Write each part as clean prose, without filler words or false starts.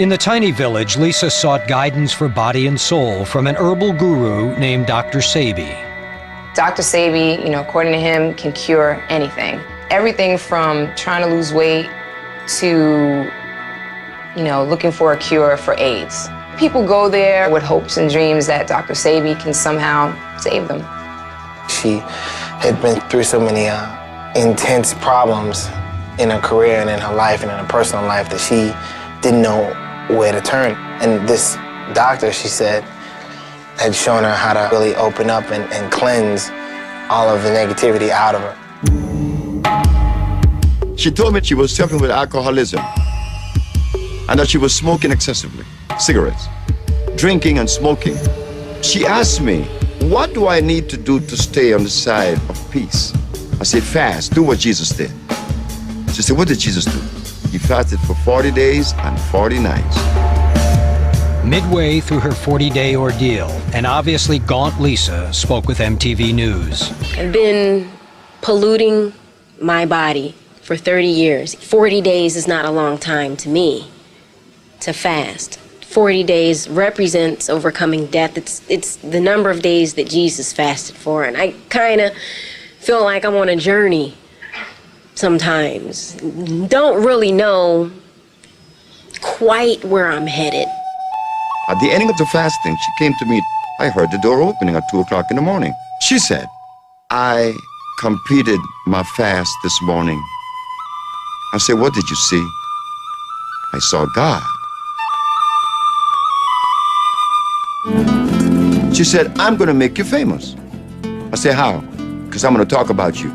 In the tiny village, Lisa sought guidance for body and soul from an herbal guru named Dr. Sebi. Dr. Sabi, according to him, can cure anything. Everything from trying to lose weight to, looking for a cure for AIDS. People go there with hopes and dreams that Dr. Sabi can somehow save them. She had been through so many intense problems in her career and in her life and in her personal life that she didn't know where to turn. And this doctor, she said, had shown her how to really open up and cleanse all of the negativity out of her. She told me she was suffering with alcoholism and that she was smoking excessively, cigarettes, drinking and smoking. She asked me, what do I need to do to stay on the side of peace? I said, fast, do what Jesus did. She said, what did Jesus do? He fasted for 40 days and 40 nights. Midway through her 40-day ordeal, an obviously gaunt Lisa spoke with MTV News. I've been polluting my body for 30 years. 40 days is not a long time to me to fast. 40 days represents overcoming death. It's the number of days that Jesus fasted for, and I kind of feel like I'm on a journey sometimes. Don't really know quite where I'm headed. At the ending of the fasting, she came to me. I heard the door opening at 2 o'clock in the morning. She said, I completed my fast this morning. I said, what did you see? I saw God. She said, I'm going to make you famous. I said, how? Because I'm going to talk about you.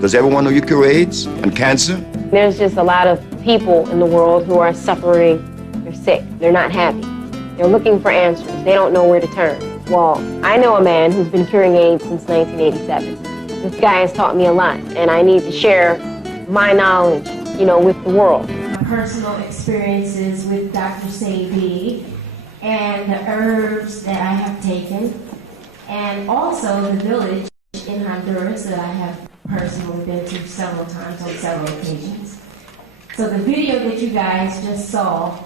Does everyone know you cure AIDS and cancer? There's just a lot of people in the world who are suffering. They're sick. They're not happy. They're looking for answers. They don't know where to turn. Well, I know a man who's been curing AIDS since 1987. This guy has taught me a lot, and I need to share my knowledge, with the world. My personal experiences with Dr. Sebi and the herbs that I have taken, and also the village in Honduras that I have personally been to several times on several occasions. So the video that you guys just saw,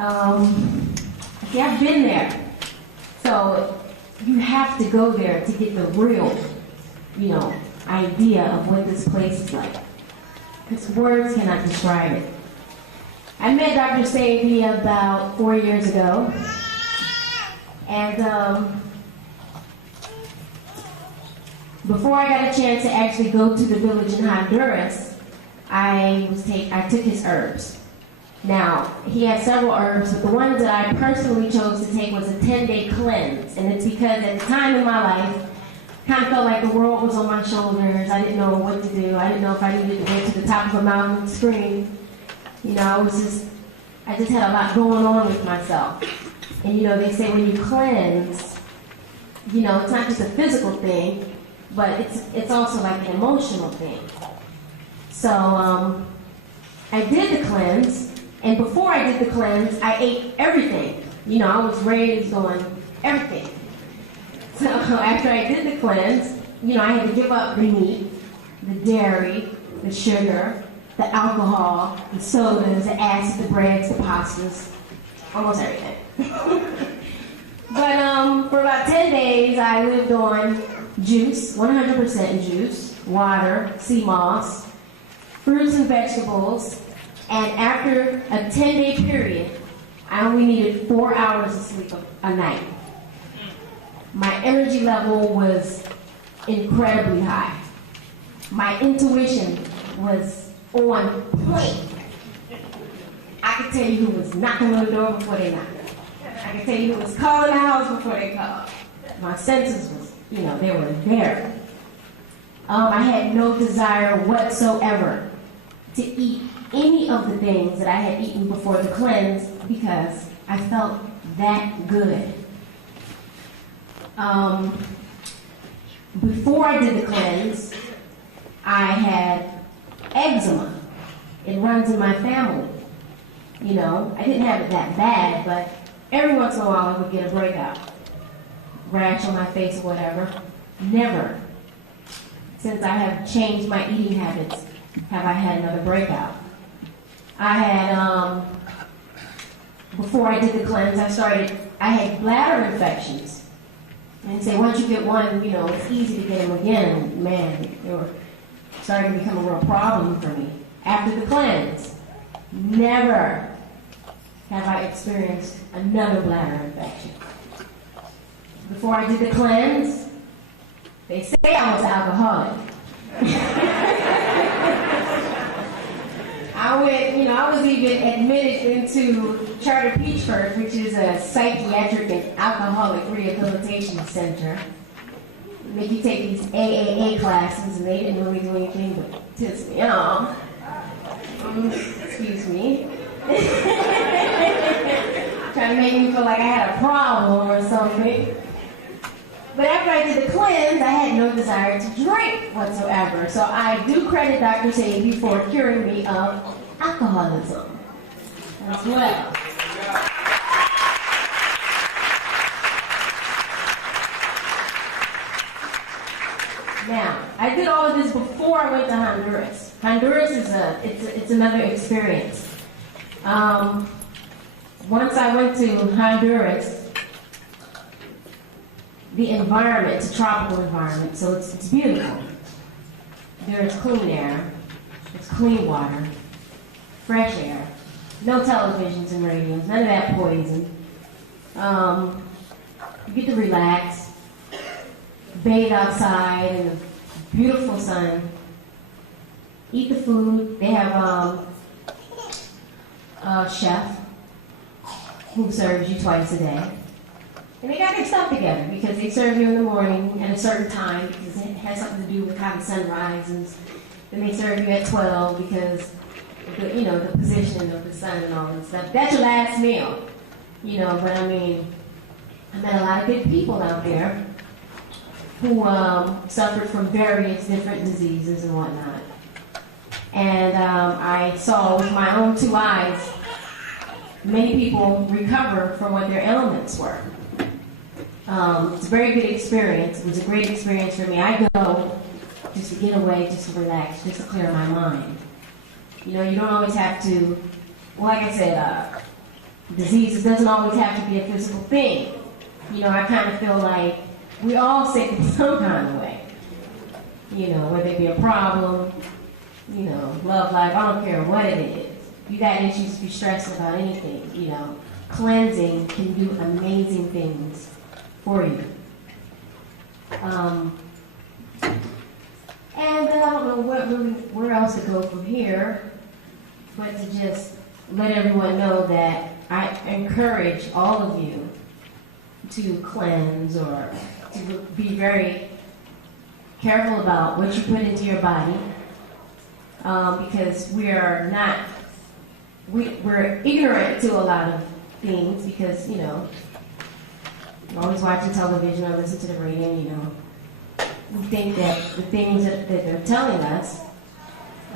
I've been there. So you have to go there to get the real, idea of what this place is like. Because words cannot describe it. I met Dr. Sabi about 4 years ago. And before I got a chance to actually go to the village in Honduras, I took his herbs. Now, he had several herbs, but the one that I personally chose to take was a 10-day cleanse. And it's because at the time in my life, I kind of felt like the world was on my shoulders. I didn't know what to do. I didn't know if I needed to go to the top of a mountain and scream. I just had a lot going on with myself. And they say when you cleanse, it's not just a physical thing, but it's also like an emotional thing. So I did the cleanse, and before I did the cleanse, I ate everything. I was raised on everything. So after I did the cleanse, I had to give up the meat, the dairy, the sugar, the alcohol, the sodas, the acid, the breads, the pastas, almost everything. But for about 10 days, I lived on juice, 100% juice, water, sea moss, fruits and vegetables, and after a 10-day period, I only needed 4 hours of sleep a night. My energy level was incredibly high. My intuition was on point. I could tell you who was knocking on the door before they knocked. I could tell you who was calling the house before they called. My senses was, they were there. I had no desire whatsoever to eat any of the things that I had eaten before the cleanse because I felt that good. Before I did the cleanse, I had eczema. It runs in my family. I didn't have it that bad, but every once in a while I would get a breakout. Rash on my face or whatever. Never, since I have changed my eating habits, have I had another breakout. I had before I did the cleanse, I had bladder infections. And say, once you get one, you know, it's easy to get them again. Man, they were starting to become a real problem for me. After the cleanse, never have I experienced another bladder infection. Before I did the cleanse, they say I was alcoholic. I was even admitted into Charter Peachford, which is a psychiatric and alcoholic rehabilitation center. They make you take these AAA classes, and they didn't really do anything but piss me off. Excuse me. Trying to make me feel like I had a problem or something. But after I did the cleanse, I had no desire to drink whatsoever. So I do credit Dr. Sebi for curing me of alcoholism as well. Now, I did all of this before I went to Honduras. Honduras is it's another experience. Once I went to Honduras, the environment, it's a tropical environment, so it's beautiful. There's clean air, there's clean water, fresh air, no televisions and radios, none of that poison. You get to relax, bathe outside in the beautiful sun, eat the food. They have a chef who serves you twice a day. And they got their stuff together because they serve you in the morning at a certain time because it has something to do with how the sun rises. Then they serve you at 12 because the position of the sun and all that stuff. That's your last meal. But I mean, I met a lot of good people out there who suffered from various different diseases and whatnot. And I saw with my own two eyes many people recover from what their ailments were. It's a very good experience. It was a great experience for me. I go just to get away, just to relax, just to clear my mind. You don't always have to, like I said, diseases doesn't always have to be a physical thing. I kind of feel like we all sick in some kind of way. Whether it be a problem, love life, I don't care what it is. You got issues if you're stressed about anything, Cleansing can do amazing things for you. And I don't know where else to go from here, but to just let everyone know that I encourage all of you to cleanse or to be very careful about what you put into your body, because we're ignorant to a lot of things because, we're always watching television or listening to the radio, we think that the things that they're telling us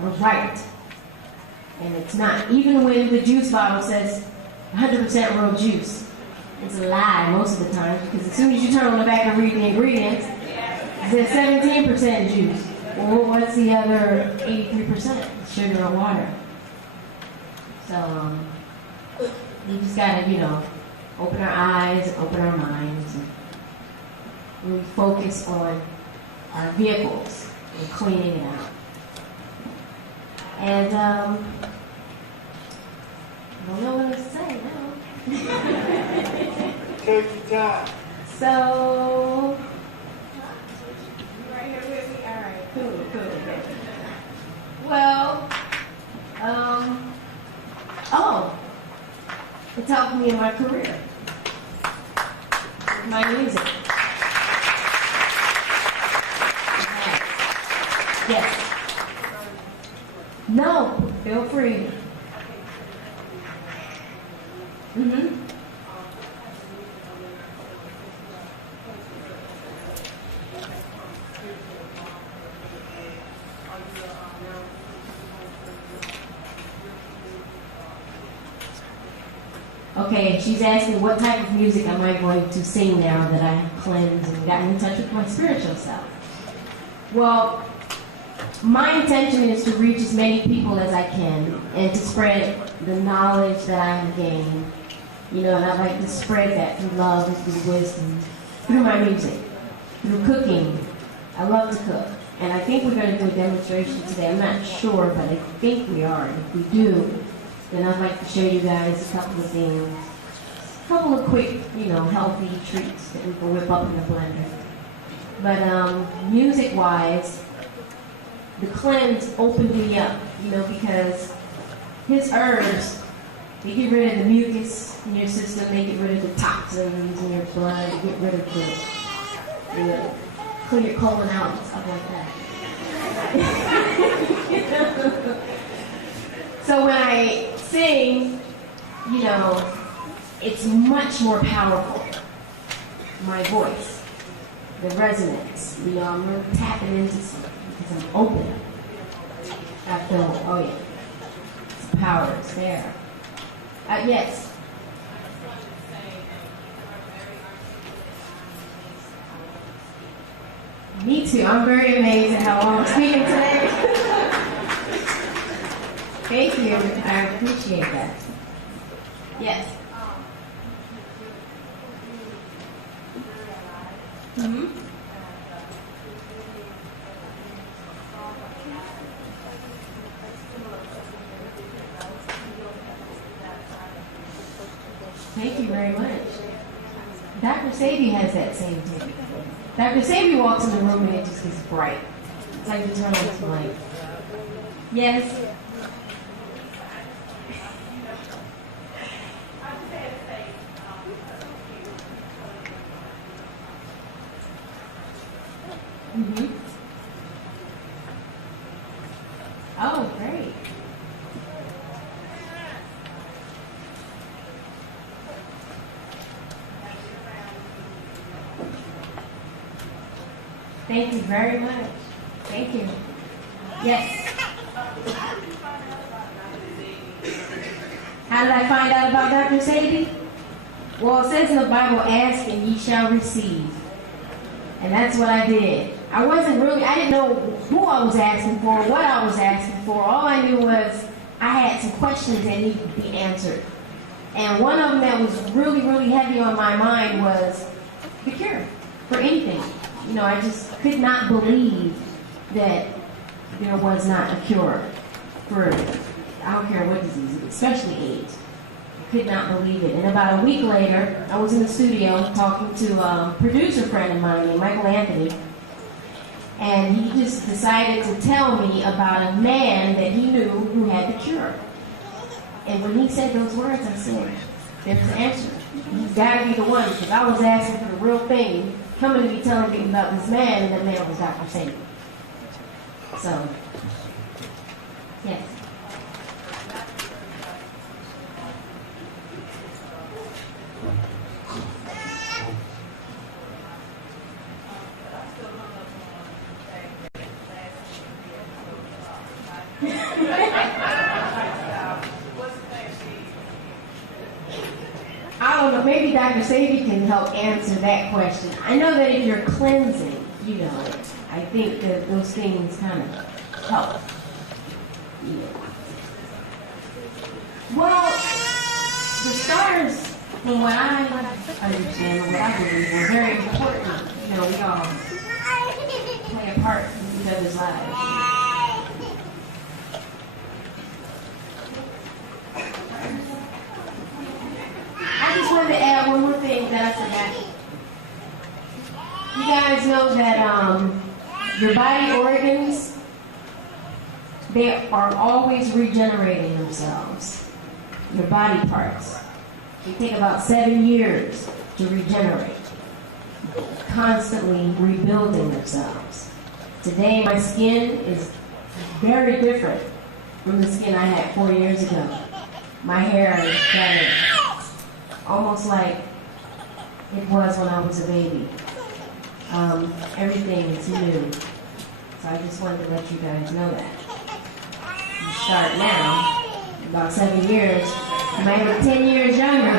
are right. And it's not. Even when the juice bottle says 100% real juice, it's a lie most of the time because as soon as you turn on the back and read the ingredients, it says 17% juice. Well, what's the other 83%? Sugar or water. So, we just gotta, open our eyes, open our minds, and really focus on our vehicles and cleaning it out. And I don't know what to say now. Take your time. So, you right here with me? All right, cool. Well, it's helped me in my career, with my music. Yes. No, feel free. Okay, she's asking what type of music am I going to sing now that I have cleansed and gotten in touch with my spiritual self. Well, my intention is to reach as many people as I can and to spread the knowledge that I have gained You know, and I like to spread that through love and through wisdom, through my music, through cooking. I love to cook. And I think we're going to do a demonstration today. I'm not sure, but I think we are. And if we do, then I'd like to show you guys a couple of things. A couple of quick, you know, healthy treats that we can whip up in the blender. But music-wise, the cleanse opened me up, you know, because his herbs, they get rid of the mucus in your system, they get rid of the toxins in your blood, they get rid of the clear your colon out and stuff like that. So when I sing, you know, it's much more powerful. My voice, the resonance, you know, I'm really tapping into something because I'm open. I feel, oh yeah, the power is there. Yes. Me too. I'm very amazed at how I'm speaking today. Thank you. I appreciate that. Yes. Mm-hmm. Thank you very much. Dr. Sabi has that same thing. Dr. Sabi walks in the room and it just gets bright. It's like you turn on some light. Yes? Mm-hmm. Oh, great. Thank you very much. Thank you. Yes. How did I find out about Dr. Sabi? Well, it says in the Bible, ask and ye shall receive. And that's what I did. I didn't know who I was asking for, what I was asking for. All I knew was I had some questions that needed to be answered. And one of them that was really, really heavy on my mind was the cure for anything. You know, I just could not believe that there was not a cure for, I don't care what disease, especially AIDS. I could not believe it. And about a week later, I was in the studio talking to a producer friend of mine named Michael Anthony. And he just decided to tell me about a man that he knew who had the cure. And when he said those words, I said, there's the answer. He's got to be the one, because I was asking for the real thing, coming to be telling me about this man, and that man was Dr. Sabi. So, yes. I don't know, maybe Dr. Sabi can help answer that question. I know that if you're cleansing, you know, I think that those things kind of help. Yeah. Well, the stars, from what I understand, what I believe, are very important. You know, we all play a part in each other's lives. I just wanted to add one more thing that I forgot. You guys know that your body organs, they are always regenerating themselves. Your body parts. They take about 7 years to regenerate. Constantly rebuilding themselves. Today my skin is very different from the skin I had 4 years ago. My hair is better. Almost like it was when I was a baby. Everything is new. So I just wanted to let you guys know that. You start now, about 7 years, you might look 10 years younger.